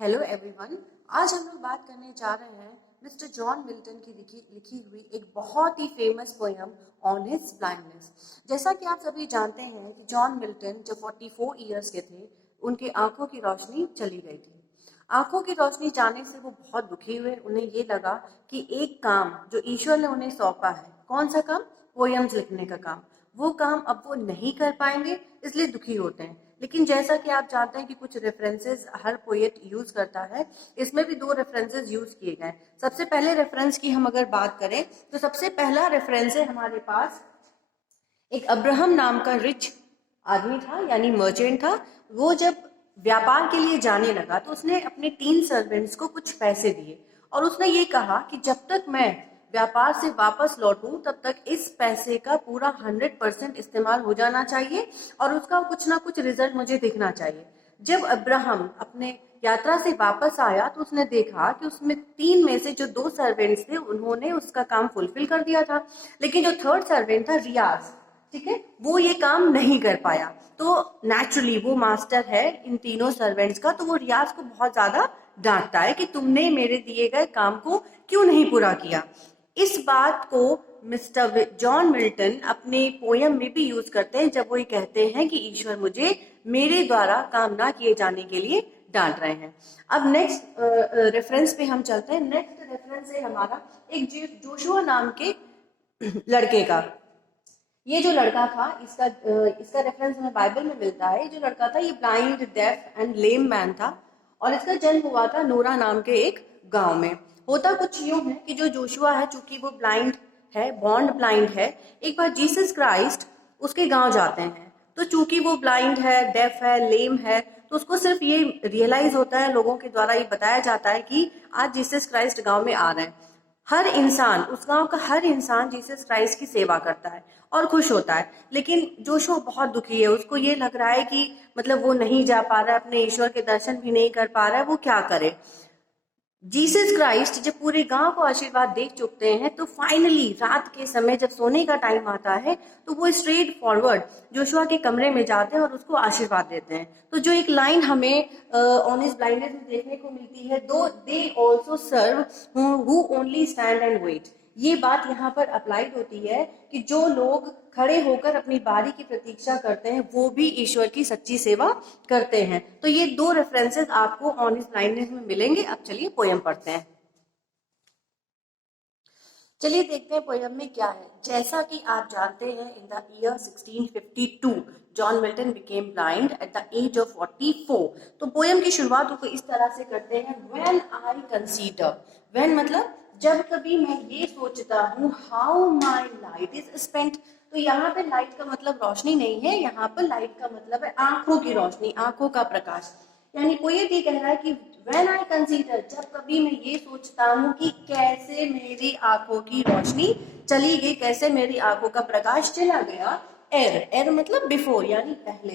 Hello everyone. आज हम लोग बात करने जा रहे हैं मिस्टर जॉन मिल्टन की लिखी हुई एक बहुत ही famous poem on his blindness. जैसा कि आप सभी जानते हैं कि जॉन मिल्टन जब 44 इयर्स के थे, उनकी आंखों की रोशनी चली गई थी। आंखों की रोशनी जाने से वो बहुत दुखी हुए। उन्हें ये लगा कि एक काम जो ईश्वर ने उन्हें सौंपा है, कौन सा काम? पोयम्स लिखने का काम, वो काम अब वो नहीं कर पाएंगे, इसलिए दुखी होते हैं। लेकिन जैसा कि आप जानते हैं कि कुछ रेफरेंसेस हर पोएट यूज करता है, इसमें भी दो रेफरेंसेस यूज किए गए। सबसे पहले रेफरेंस की हम अगर बात करें तो सबसे पहला रेफरेंस है हमारे पास, एक अब्राहम नाम का रिच आदमी था, यानी मर्चेंट था। वो जब व्यापार के लिए जाने लगा तो उसने अपने 3 सर्वेंट्स को कुछ पैसे दिए और उसने ये कहा कि जब तक मैं व्यापार से वापस लौटूं तब तक इस पैसे का पूरा 100% इस्तेमाल हो जाना चाहिए और उसका कुछ ना कुछ रिजल्ट मुझे दिखना चाहिए। जब अब्राहम अपने यात्रा से वापस आया तो उसने देखा कि उसमें 3 में से जो 2 सर्वेंट्स थे उन्होंने उसका काम फुलफिल कर दिया था, लेकिन जो थर्ड सर्वेंट था रियाज, ठीक है, वो ये काम नहीं कर पाया। तो नेचुरली वो मास्टर है इन तीनों सर्वेंट्स का, तो वो रियाज को बहुत ज्यादा डांटता है कि तुमने मेरे दिए गए काम को क्यों नहीं पूरा किया। इस बात को मिस्टर जॉन मिल्टन अपने पोयम में भी यूज करते हैं, जब वो ये कहते हैं कि ईश्वर मुझे मेरे द्वारा काम ना किए जाने के लिए डांट रहे हैं। अब नेक्स्ट रेफरेंस पे हम चलते हैं। नेक्स्ट रेफरेंस है हमारा एक जोशुआ नाम के लड़के का। ये जो लड़का था, इसका रेफरेंस हमें बाइबल में मिलता है। जो लड़का था ये blind, deaf and lame man था और इसका जन्म हुआ था नोरा नाम के एक गांव में। होता कुछ यूं है कि जो जोशुआ है, चूंकि वो ब्लाइंड है, बॉर्न ब्लाइंड है, एक बार जीसस क्राइस्ट उसके गांव जाते हैं। तो चूंकि वो ब्लाइंड है, डेफ है, लेम है, तो उसको सिर्फ ये रियलाइज होता है, लोगों के द्वारा ये बताया जाता है कि आज जीसस क्राइस्ट गांव में आ रहे हैं। हर इंसान, उस गांव का हर इंसान जीसस क्राइस्ट की सेवा करता है और खुश होता है। लेकिन जोशुआ बहुत दुखी है, उसको ये लग रहा है कि मतलब वो नहीं जा पा रहा है, अपने ईश्वर के दर्शन भी नहीं कर पा रहा है, वो क्या करे। जीसस क्राइस्ट जब पूरे गांव को आशीर्वाद दे चुकते हैं तो फाइनली रात के समय जब सोने का टाइम आता है तो वो स्ट्रेट फॉरवर्ड जोशुआ के कमरे में जाते हैं और उसको आशीर्वाद देते हैं। तो जो एक लाइन हमें ऑन हिज ब्लाइंडनेस में देखने को मिलती है, दो they also serve who only stand and wait, ये बात यहाँ पर अप्लाइड होती है कि जो लोग खड़े होकर अपनी बारी की प्रतीक्षा करते हैं वो भी ईश्वर की सच्ची सेवा करते हैं। तो ये दो रेफरेंसेस आपको ऑन हिज ब्लाइंडनेस में मिलेंगे। अब चलिए पोयम पढ़ते हैं। चलिए देखते हैं पोयम में क्या है। जैसा कि आप जानते हैं, in the year 1652 John Milton became blind at the age of 44। तो पोयम की शुरुआत को इस तरह से करते हैं, व्हेन आई कंसीडर। व्हेन मतलब जब कभी मैं ये सोचता हूँ, how my light is spent. तो यहाँ पे लाइट का मतलब रोशनी नहीं है, यहाँ पर लाइट का मतलब है आंखों की रोशनी, आंखों का प्रकाश। यानी पोएट ये कह रहा है कि व्हेन आई कंसीडर, जब कभी मैं ये सोचता हूँ कि कैसे मेरी आंखों की रोशनी चली गई, कैसे मेरी आंखों का प्रकाश चला गया। एर, एर मतलब बिफोर, यानी पहले।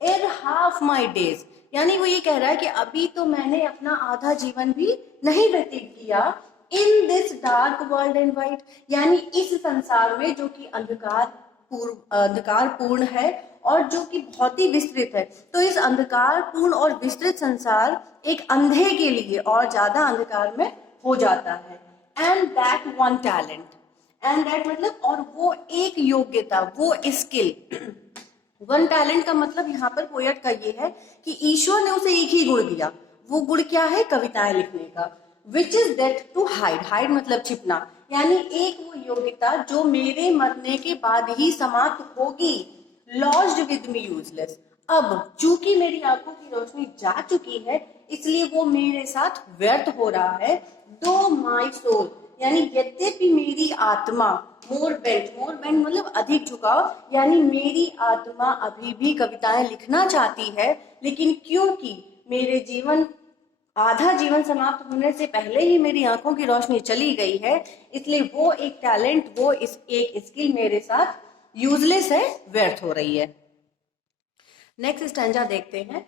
एर हाफ माई डेज, यानी वो ये कह रहा है कि अभी तो मैंने अपना आधा जीवन भी नहीं व्यतीत किया। In this dark world and white, यानी इस संसार में जो कि अंधकार पूर्ण है और जो कि बहुत ही विस्तृत है। तो इस अंधकार पूर्ण और विस्तृत संसार एक अंधे के लिए और ज्यादा अंधकार में हो जाता है। And that one talent, and that मतलब और वो एक योग्यता, वो स्किल। वन टैलेंट का मतलब यहाँ पर पोएट का ये है कि ईश्वर ने उसे एक ही गुण दिया। वो गुण क्या है? कविताएं लिखने का। Which is that to hide, hide मतलब छिपना, यानी एक वो योग्यता जो मेरे मरने के बाद ही समाप्त होगी। लॉस्ड विद मी यूजलेस, अब चूंकि मेरी आंखों की रोशनी जा चुकी है इसलिए वो मेरे साथ व्यर्थ हो रहा है। दो माई सोल, यानी यद्यपि मेरी आत्मा, मोर बेंट मतलब अधिक झुकाव, यानी मेरी आत्मा अभी भी कविताएं लिखना चाहती है, लेकिन क्योंकि मेरे जीवन आधा जीवन समाप्त होने से पहले ही मेरी आंखों की रोशनी चली गई है, इसलिए वो एक टैलेंट, वो इस एक स्किल मेरे साथ यूजलेस है, व्यर्थ हो रही है। नेक्स्ट स्टैंजा देखते हैं।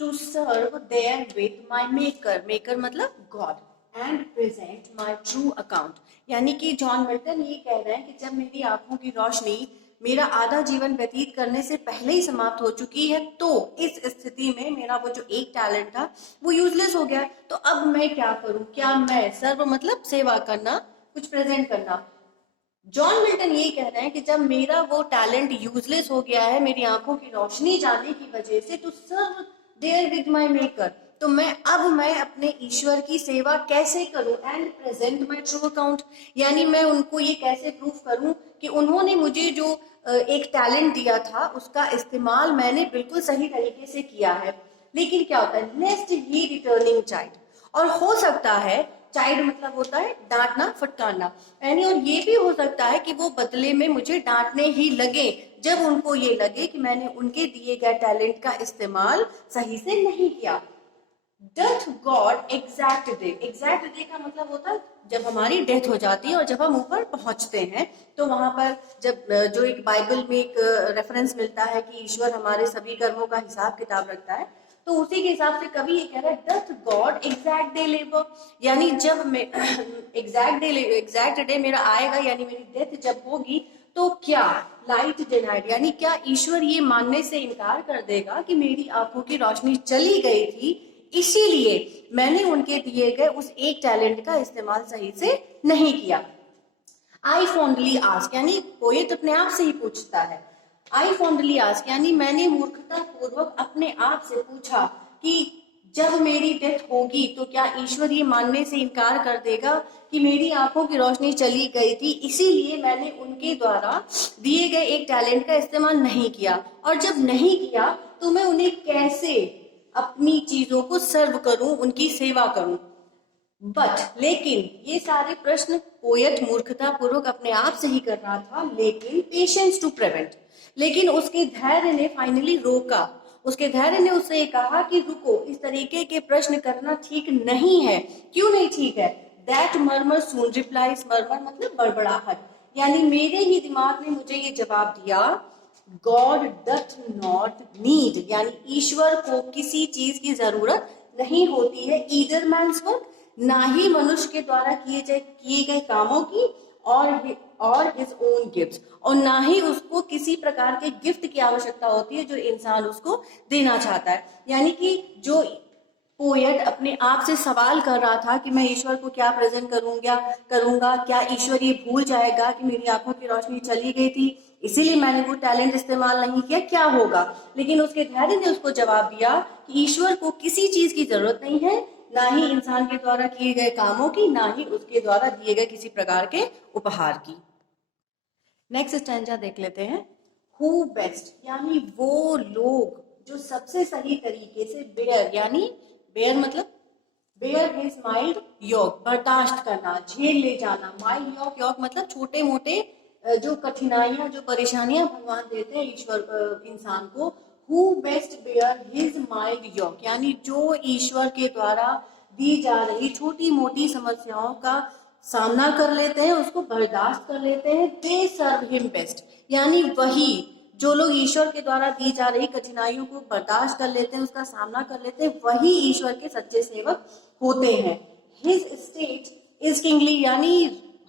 To serve there with my maker, maker मतलब God, and present my true account, यानी कि जॉन मिल्टन ये कह रहे हैं कि जब मेरी आंखों की रोशनी मेरा आधा जीवन व्यतीत करने से पहले ही समाप्त हो चुकी है, तो इस स्थिति में मेरा वो जो एक टैलेंट था वो यूजलेस हो गया। तो अब मैं क्या करूं? क्या मैं सर्व मतलब सेवा करना, कुछ प्रेजेंट करना। जॉन मिल्टन ये कह रहे हैं कि जब मेरा वो टैलेंट यूजलेस हो गया है मेरी आंखों की रोशनी जाने की वजह से, तो सर्व देयर विद माय मेकर, तो मैं अपने ईश्वर की सेवा कैसे करूं? And present my true account, यानी मैं उनको ये कैसे प्रूफ करूं कि उन्होंने मुझे जो एक टैलेंट दिया था उसका इस्तेमाल मैंने बिल्कुल सही तरीके से किया है। लेकिन क्या होता है, नेक्स्ट ही रिटर्निंग चाइल्ड, और हो सकता है, चाइल्ड मतलब होता है डांटना फटकारना, यानी और ये भी हो सकता है कि वो बदले में मुझे डांटने ही लगे जब उनको ये लगे कि मैंने उनके दिए गए टैलेंट का इस्तेमाल सही से नहीं किया। Doth God exact day, exact day का मतलब होता है जब हमारी डेथ हो जाती है और जब हम ऊपर पहुंचते हैं, तो वहां पर जब जो एक बाइबल में एक रेफरेंस मिलता है कि ईश्वर हमारे सभी कर्मों का हिसाब किताब रखता है, तो उसी के हिसाब से कभी ये कह रहा है doth God exact day labour, यानी जब मैं एग्जैक्ट डे मेरा आएगा, यानी मेरी डेथ जब होगी, तो क्या लाइट डिनाइड, यानी क्या ईश्वर ये मानने से इनकार कर देगा कि मेरी आंखों की रोशनी चली गई थी, इसीलिए मैंने उनके दिए गए उस एक टैलेंट का इस्तेमाल सही से नहीं किया। आई फॉन्डली आस्क, यानी कोई तो अपने आप से ही पूछता है। आई फॉन्डली आस्क, यानी मैंने मूर्खता पूर्वक अपने आप से पूछा कि जब मेरी डेथ होगी तो क्या ईश्वर ये मानने से इनकार कर देगा कि मेरी आंखों की रोशनी चली गई थी, इसीलिए मैंने उनके द्वारा दिए गए एक टैलेंट का इस्तेमाल नहीं किया, और जब नहीं किया तो मैं उन्हें कैसे अपनी चीजों को सर्व करूं, उनकी सेवा करूं। बट लेकिन ये सारे प्रश्न पोएट मूर्खता पूर्वक अपने आप से ही कर रहा था, लेकिन पेशेंस टू प्रिवेंट, लेकिन उसके धैर्य ने फाइनली रोका, उसके धैर्य ने उससे कहा कि रुको, इस तरीके के प्रश्न करना ठीक नहीं है। क्यों नहीं ठीक है? That murmur soon replies, murmur मतलब बड़बड़ाहट, यानी मेरे ही दिमाग ने मुझे ये जवाब दिया, गॉड डथ नॉट नीड, यानी ईश्वर को किसी चीज की जरूरत नहीं होती है, ईदर मैन्स वर्क, ना ही मनुष्य के द्वारा किए गए कामों की, और हिज ओन गिफ्ट, और ना ही उसको किसी प्रकार के गिफ्ट की आवश्यकता होती है जो इंसान उसको देना चाहता है। यानी कि जो पोएट अपने आप से सवाल कर रहा था कि मैं ईश्वर को क्या प्रेजेंट करूंगा, क्या ईश्वर ये भूल जाएगा कि मेरी आंखों की रोशनी चली गई थी, इसीलिए मैंने वो टैलेंट इस्तेमाल नहीं किया, क्या होगा? लेकिन उसके धैर्य ने उसको जवाब दिया कि ईश्वर को किसी चीज की जरूरत नहीं है, ना ही इंसान के द्वारा किए गए कामों की, ना ही उसके द्वारा दिए गए किसी प्रकार के उपहार की। नेक्स्ट स्टैंजा देख लेते हैं। हु बेस्ट, यानी वो लोग जो सबसे सही तरीके से बेयर, यानी बेयर मतलब बेयर हिज माइल्ड योग, बर्दाश्त करना, झेल ले जाना। माइल्ड योग, योग मतलब छोटे मोटे जो कठिनाइयां, जो परेशानियां भगवान देते हैं ईश्वर इंसान को। Who best bear his mild yoke, यानी जो ईश्वर के द्वारा दी जा रही छोटी मोटी समस्याओं का सामना कर लेते हैं, उसको बर्दाश्त कर लेते हैं, दे सर्व हिम बेस्ट, यानी वही जो लोग ईश्वर के द्वारा दी जा रही कठिनाइयों को बर्दाश्त कर लेते हैं, उसका सामना कर लेते हैं, वही ईश्वर के सच्चे सेवक होते हैं। हिज स्टेट इज किंगली, यानी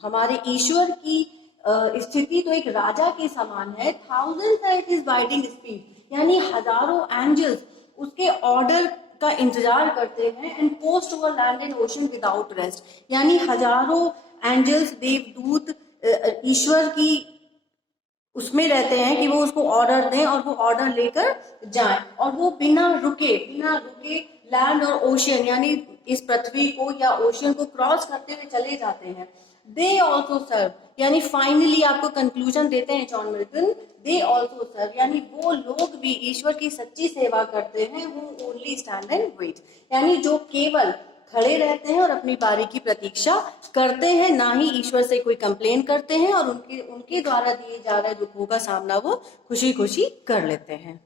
हमारे ईश्वर की स्थिति तो एक राजा के समान है। Thousands at his biting speed, यानी हजारों एंजल्स उसके ऑर्डर का इंतजार करते हैं। And post over land and ocean without rest, यानी हजारों एंजल्स देवदूत ईश्वर की उसमें रहते हैं कि वो उसको ऑर्डर दें और वो ऑर्डर लेकर जाएं, और वो बिना रुके लैंड और ओशियन, यानी इस पृथ्वी को या ओशियन को क्रॉस करते हुए चले जाते हैं। दे ऑल्सो सर्व, यानी फाइनली आपको कंक्लूजन देते हैं John Milton, they also serve, यानी वो लोग भी ईश्वर की सच्ची सेवा करते हैं। Who only stand and wait, यानी जो केवल खड़े रहते हैं और अपनी बारी की प्रतीक्षा करते हैं, ना ही ईश्वर से कोई कंप्लेन करते हैं, और उनके द्वारा दिए जा रहे दुखों का सामना वो खुशी खुशी कर लेते हैं।